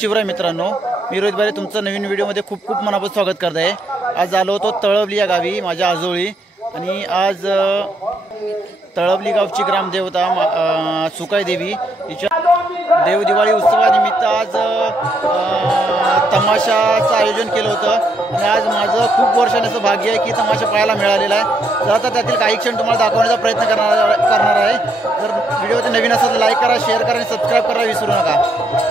शिवराय मित्रांनो, मी रोहित भाई तुमचं नवीन व्हिडिओमध्ये खूप खूप मनापासून स्वागत करत आहे। आज आलो होतो तळवली या गावी माझ्या आजोळी आणि आज तळवली गावची ग्रामदेवता सुकाई देवी हिच्या देव दिवाळी उत्सवानिमित्त आज तमाशाचं आयोजन केलं होतं आणि आज माझं खूप वर्षांचं भाग्य आहे की तमाशा पाहायला मिळालेला आहे। तर आता त्यातील काही क्षण तुम्हाला दाखवण्याचा प्रयत्न करणार आहे। जर व्हिडिओचे नवीन असेल तर लाईक करा, शेअर करा आणि सबस्क्राईब करायला विसरू नका।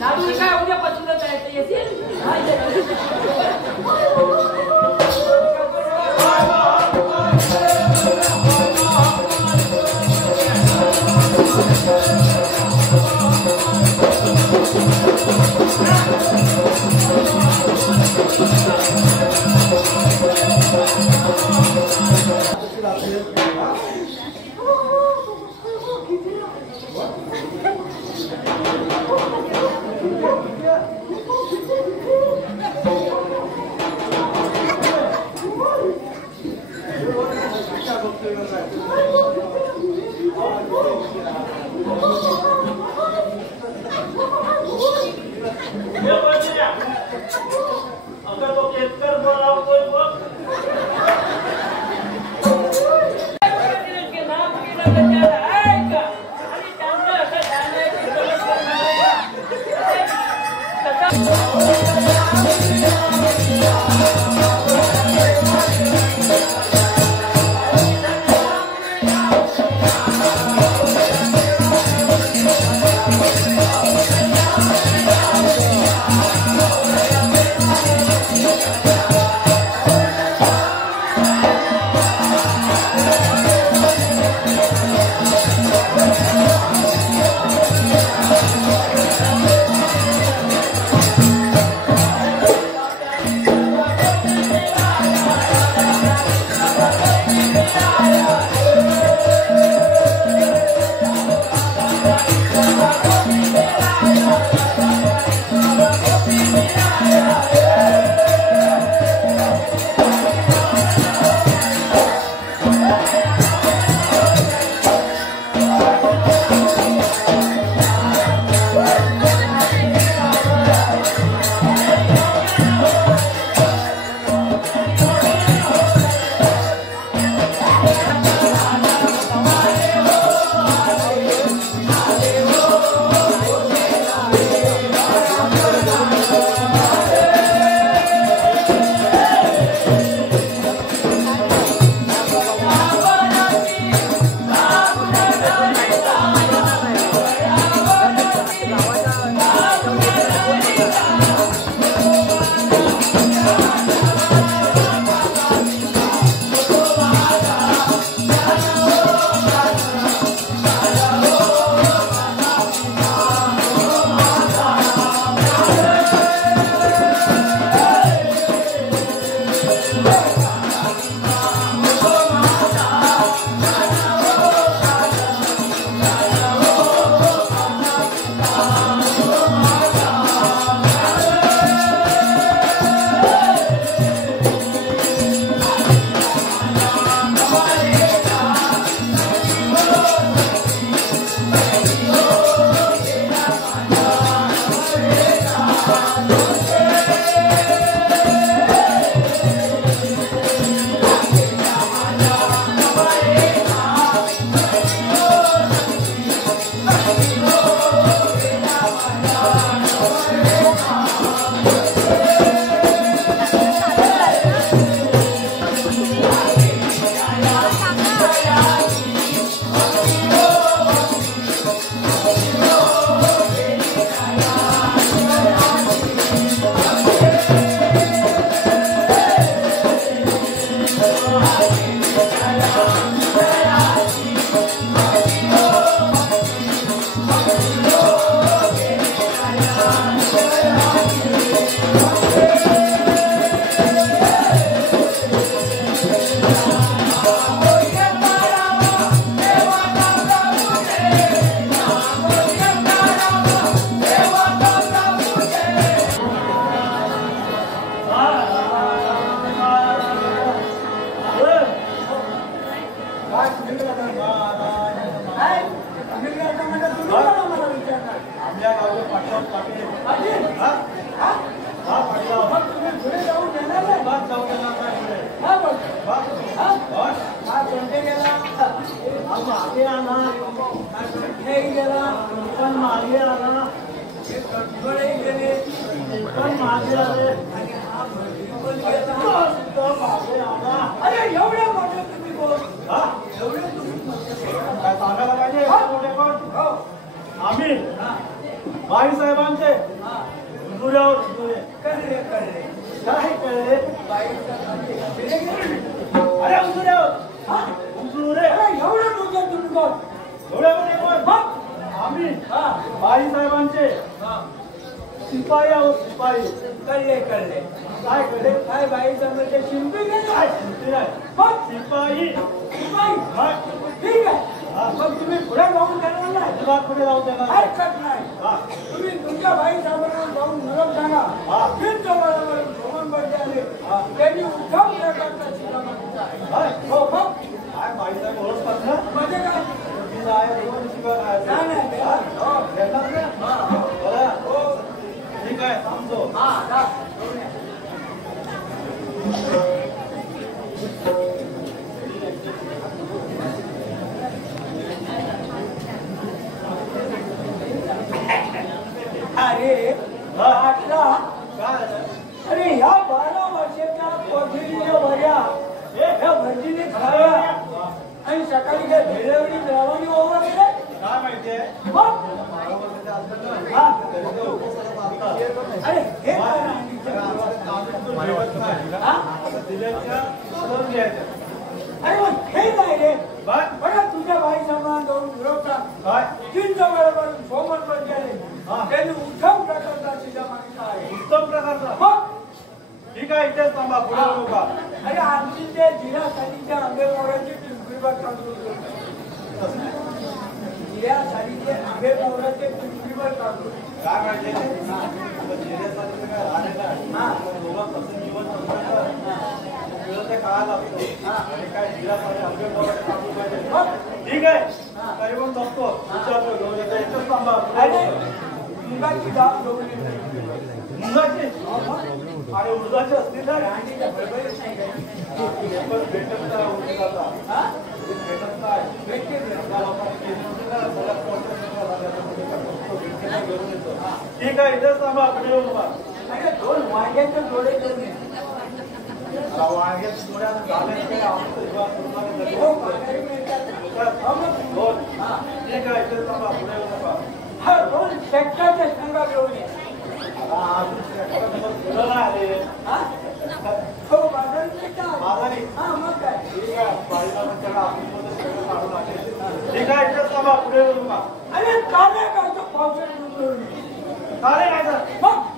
लाडू काय उद्या पचूनच आहे येतील अरे एवढे मोठे तुम्ही बोल एवढे काय सांगायला पाहिजे मोठे कोण आम्ही बाई साहेबांचे हुजुऱ्यावर हुजुरे कळले काय कळले अरे हुजुऱ्यावर हुजुरे अरे एवढे मोठे तुम्ही बोल एवढे मोठे कोण आम्ही बाई साहेबांचे शिपाई आहोत शिपाई कळले काय कळले काय बाई समजते शिंपी काय शिंपी नाही मग शिपाई शिपाई काय ठीक आहे मग तुम्ही पुढे जाऊन देणार नाही अजिबात पुढे जाऊ देणार नाही. हरकत नाही हा. तुम्ही तुमच्या बाई साहेबांना जाऊन निरोप सांगा हा. फिरतो बरोबर भ्रमण बड्डे आले त्यांनी उत्तम प्रकारचा शिला मागितला आहे. काय? हो मग काय बाई साहेब ओळखतात ना म्हणजे काय मी आहे दोन शिवाय नाही, नाही, नाही. हो. घेतात ना बरं हो. ठीक आहे थांबतो हा, जा. अरे आटला काय अरे ह्या 12 वर्षाच्या पोथीच्या वऱ्या ह्या भटजीने खाया आणि सकाळी काय भेळवणी द्रावणी ओळखले काय माहितीये मग हा अरे हे काय रांगीचं? हा? अरे मग हे काय रे बघा तुझ्या बाई समान जाऊन विरोधता काय तीनच्या बरोबर सोमन पण गेले हा. त्यांनी उत्तम प्रकारचा शिजा मागितला आहे उत्तम प्रकारचा मग ठीक आहे इथेच थांबा पुढे नको का अरे आमची ते जिल्हासाठीच्या आंबे मोहराची पिंपरी बाग काढून जिल्ह्यासाठीचे आंबे मोहराचे पिंपरी बाग काढून काय माहिती जिल्ह्यासाठी काय राहणे काय दोघं कसं जीवन ते कळायला लागतो आणि काय जिल्ह्यासाठी आंबे मोहराचे काढून पाहिजे ठीक आहे तरी पण बघतो विचारतो घेऊन येतो इथेच थांबा अरे मुंगाची गाव जोडली मुंगाची आणि उडदाची असतील ना रांगीच्या बरोबरच नाही काय पण भेटत नाही उडदाचा हा? भेटत नाही भेटते ते. ठीक आहे इथेच थांबा पुढे येऊ नका अरे दोन वांग्याचे जोडे घेऊन ये. वांग्यात थोड्या झाले काय आमचं हो, बाजारी मिळतात. हो मग. दोन ठीक आहे इथेच थांबा पुढे येऊ नका हा, दोन ट्रॅक्टरच्या संघा घेऊन ये. अजून पुढं नाही आले हा? हो, बाजारी मिळतात. बाजारी हा, मग काय? ठीक आहे बाईला पण त्याला ऑफिसमध्ये सगळं काढून आले ठीक आहे इथेच थांबा पुढे येऊ नका अरे काढा काढतो पावसाळ्यात घेऊन ये. चालेल काय सर मग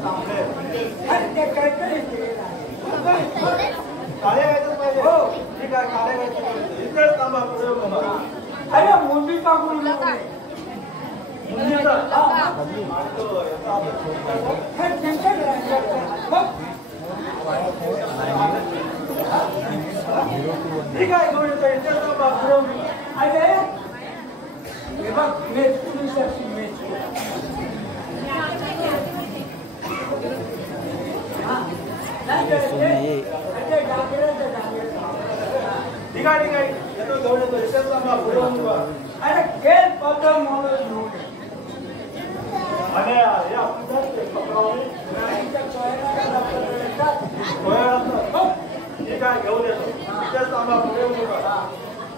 अरे ते काहीतरी केलेलं आहे. काळे घ्यायचं पाहिजे हो. ठीक आहे काळे घ्यायचं पाहिजे इथेच थांबा पुढे येऊ नका अरे मुंडी टाकून घेऊन ये. मुंजीचा हा, मग. आणि तो याचा आपण हे त्यांच्या घरात. मग ठीक आहे घेऊन येतो इथेच थांबा पुढे येऊ नका अरे हे बघ मेच पोलिसाची मेच ठीक आहे येतो घेऊन येतो इथेच थांबा पुढे येऊ नका अरे केस पत्र म्हणून घेऊन ये. आणि हे आपलं पत्रावली राणीच्या सोयऱ्याला पत्र देतात. हो ठीक आहे घेऊन येतो इथेच थांबा पुढे येऊ नका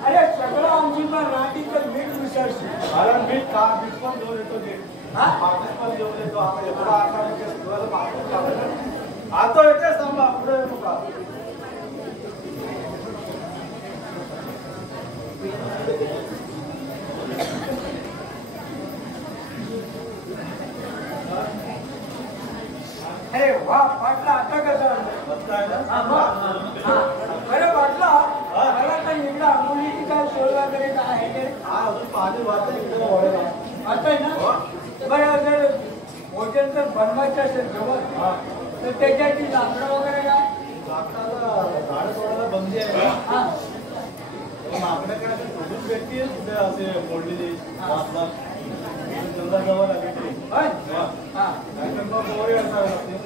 अरे सगळं आमची पण राणीचं मीठ विसरशी कारण मीठ का मीठ पण घेऊन येतो मीठ हा? माणूस पण घेऊन येतो आता एवढा आकार आता इथेच पाटला आता कसं मस्त आहे ना बरं पाटला मला काही इकडं आंघोळीची काय सोय वगैरे काय आहे ते हा अजून पाणी वाटतं इकडे वळेल आता आहे ना बरं जर भोजन जर बनवायचं असेल जेवण तर त्याच्याची लाकडं वगैरे काय लाकडाला झाडं तोडायला बंदी आहे हा माकडे काय असे शोधून भेटतील कुठे असे मोडलेली वाचला जंगलाजवळ लागेल होय? हा हा नाहीतर मग जवळ असावं लागते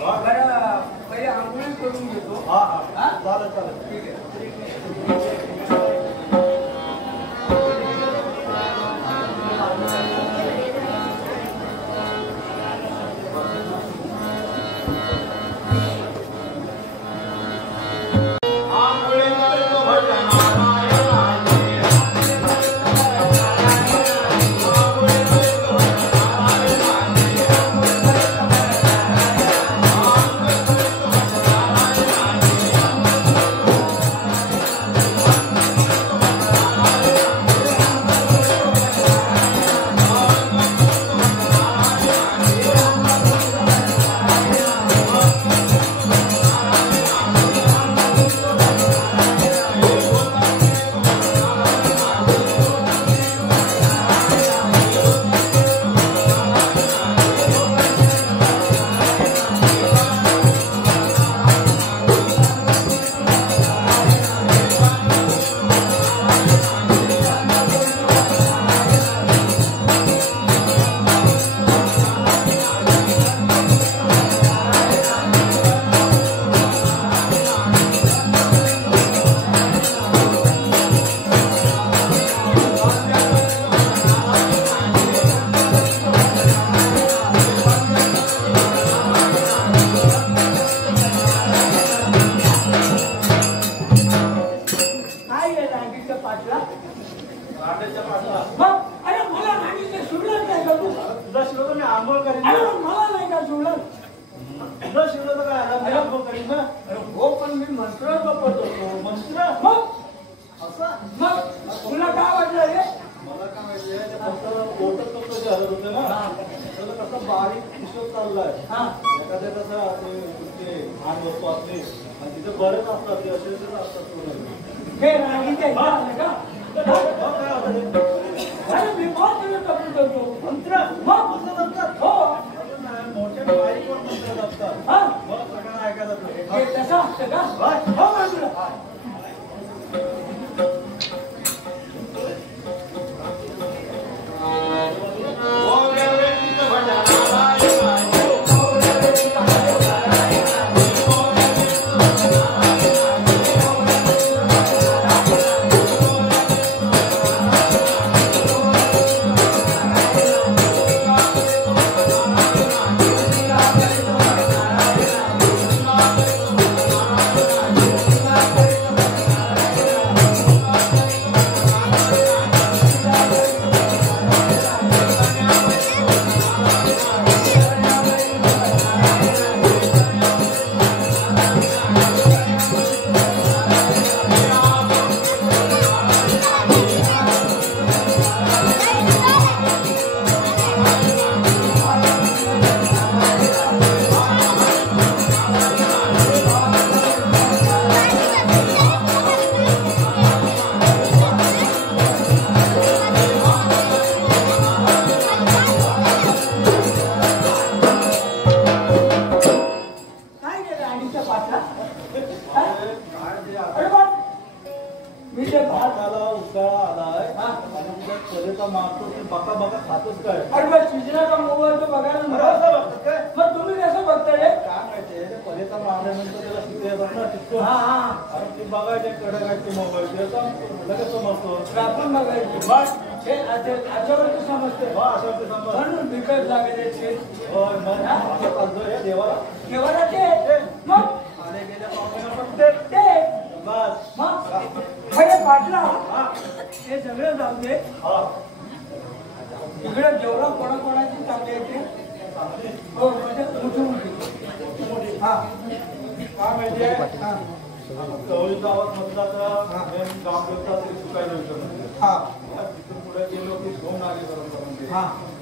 बरं पहिले आंघोळी करून घेतो हा हा चालेल चालेल ठीक आहे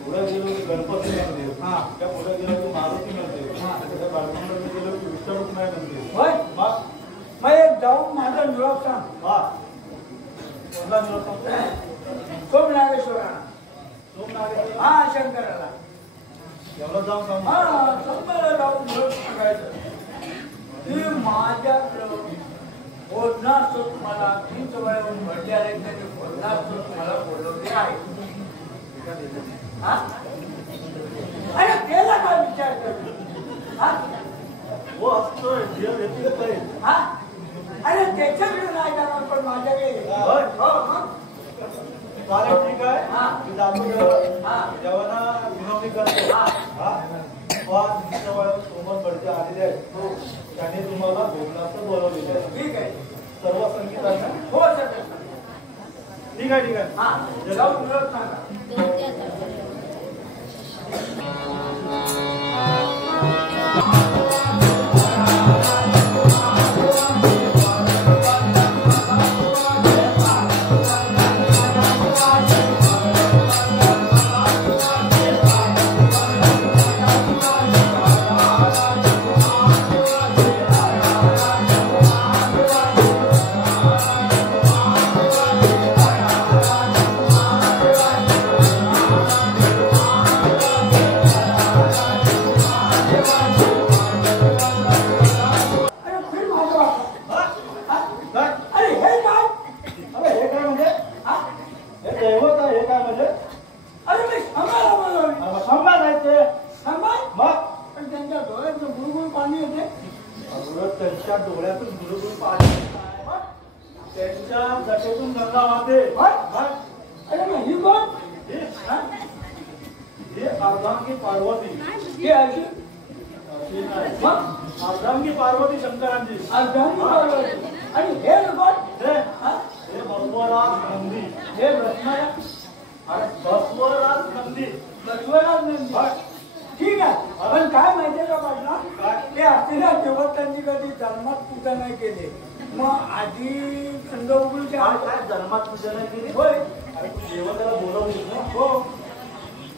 पुढे गेलो की गणपती मंदिर त्या पुढे गेलो की मारुती मंदिर बाथरूमला मी गेलो की विचारूच नाही म्हणते. होय मग एक जाऊन माझा निरोप सांग. हा कोणता निरोप सांगतो? सोमनागेश्वराला. सोमनागेश्वर. हा शंकराला. एवढं जाऊन सांग. हा सोमवारला जाऊन निरोप सांगायचं की माझ्याकडं बोलणार मला 3 वेळा म्हटले आले त्यांनी बोलणार मला बोलवले आहे. हा अरे केला का विचार कर. हा हो असतोय देव येतील काय. हा अरे त्याच्याकडे नाही जाणार पण माझ्याकडे. होय. हो मग चालेल ठीक आहे. हा. मी जातो जेवणा विनोदी करतो. हा पण तुमच्या वेळेस सोमन भटजी आलेले आहेत. त्याने तुम्हाला भोजनाचं बोलवलेलं आहे. ठीक आहे. सर्व संगीतांना. हो सर. ठीक आहे ठीक आहे. हा जाऊन निरोप सांगा. त्यांच्या डोळ्यातून गुळगुळ पाणी, त्यांच्या जटेतून गंगा वाहते. अरे मग ही कोण? हे अर्धांगी पार्वती. हे अशी अर्धांगी पार्वती शंकरांची. अर्धांगी पार्वती. आणि हे कोण? हे बसवराज नंदी. हे बसणारा बसवराज नंदी. बसवराज नंदी. ठीक आहे. पण काय माहितीये का पाटला, ते असलेल्या देवतांनी कधी जन्मात पूजा नाही केली. मग आधी खंड उघडूच्या काय जन्मात पूजा नाही केली. होय. आणि तू देवताला बोलवलीस ना. हो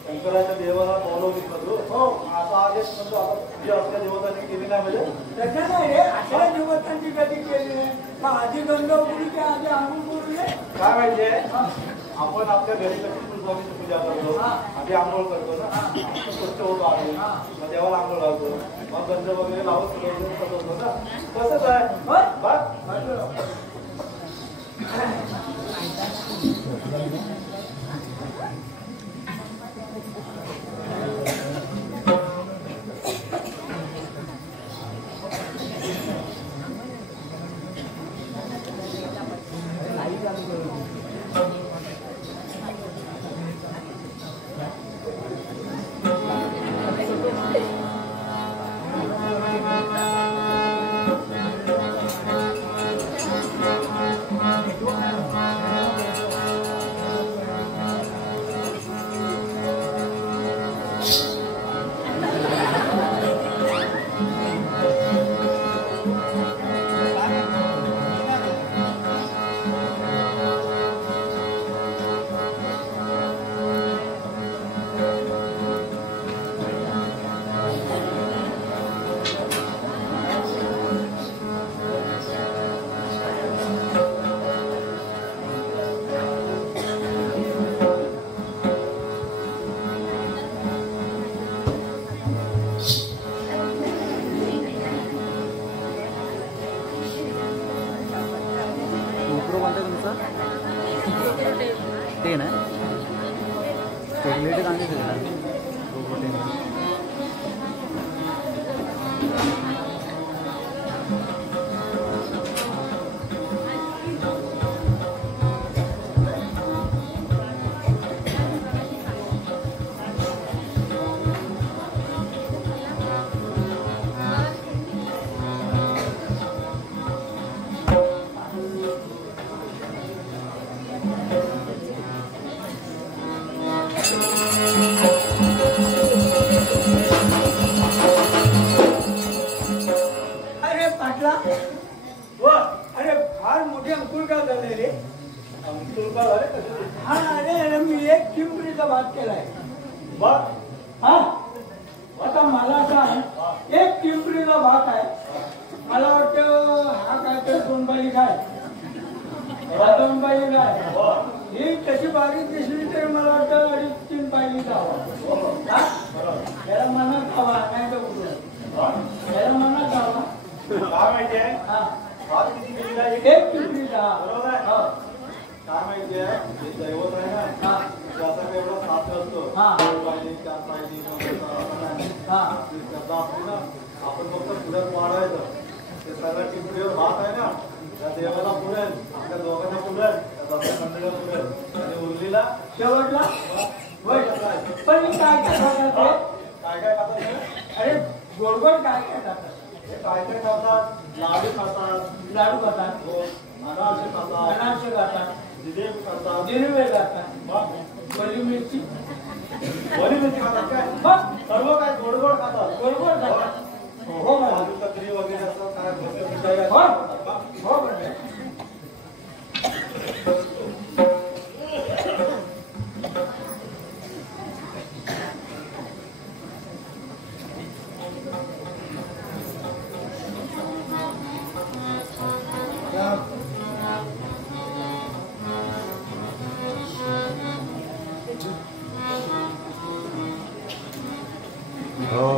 शंकराच्या देवाला बोलवलीस ना तू. हो आता आलेच म्हणतो आता पूजा असल्या देवतांनी केली नाही म्हणजे. त्याच्या नाही रे, असल्या देवतांची कधी केली नाही. मग आधी गंध उघडीच्या आधी आंघोळ करूया. काय माहितीये, आपण आपल्या घरी कशी तुळजाभवानीची पूजा करतो. आधी आंघोळ करतो ना, स्वच्छ होतो आधी. मग देवाला आंघोळ घालतो, मग गंध वगैरे लावून सजवतो ना. तसंच आहे. ते ना स्टेबिलिटी चांगली आहे. अरे पाटला, अरे फार मोठे अंकुर का झाले रे. हा अरे मी एक चिंबरीचा भात केलाय. बघ हा आता मला सांग, एक पिंपरीला भात आहे, मला वाटतं हा काय तर 2 बाई काय, 2 बाई काय, ही कशी बारीक दिसली तरी मला वाटतं 2-3 बाई जावा. याला मनात खावा नाही तर कुठं याला मनात खावा. काय माहितीये हा भात किती केलेला आहे? एक पिंपरीचा. बरोबर आहे. काय माहितीये हे दैवत आहे ना, हा ज्याचा काही एवढा साथ असतो, हा. 2 पाहिजे 4 पाहिजे हा आपली ना, आपण फक्त पुढ्यात वाढवायचं. ते सगळ्या टिपणीवर भात आहे ना, त्या देवाला पुरेल, आपल्या दोघांना पुरेल, त्या दसऱ्या मंडळाला पुरेल आणि उरलीला शेवटला होय. पण ही काय काय खातात ते? काय काय खातात ते? अरे गोड गोड काय काय खातात? हे काय काय खातात? लाडू खातात, लाडू खातात, हो, अनारसे खातात, अनारसे खातात, जिलेबी खातात, जिरवे खातात, मग बली मिरची वरी मिरची खातात काय? मग सर्व काय गोड गोड खातात. गोड गोड खातात. हो, काजू कतरी वगैरे असं काय मिठाई हो असतात. हो बरोबर. हो.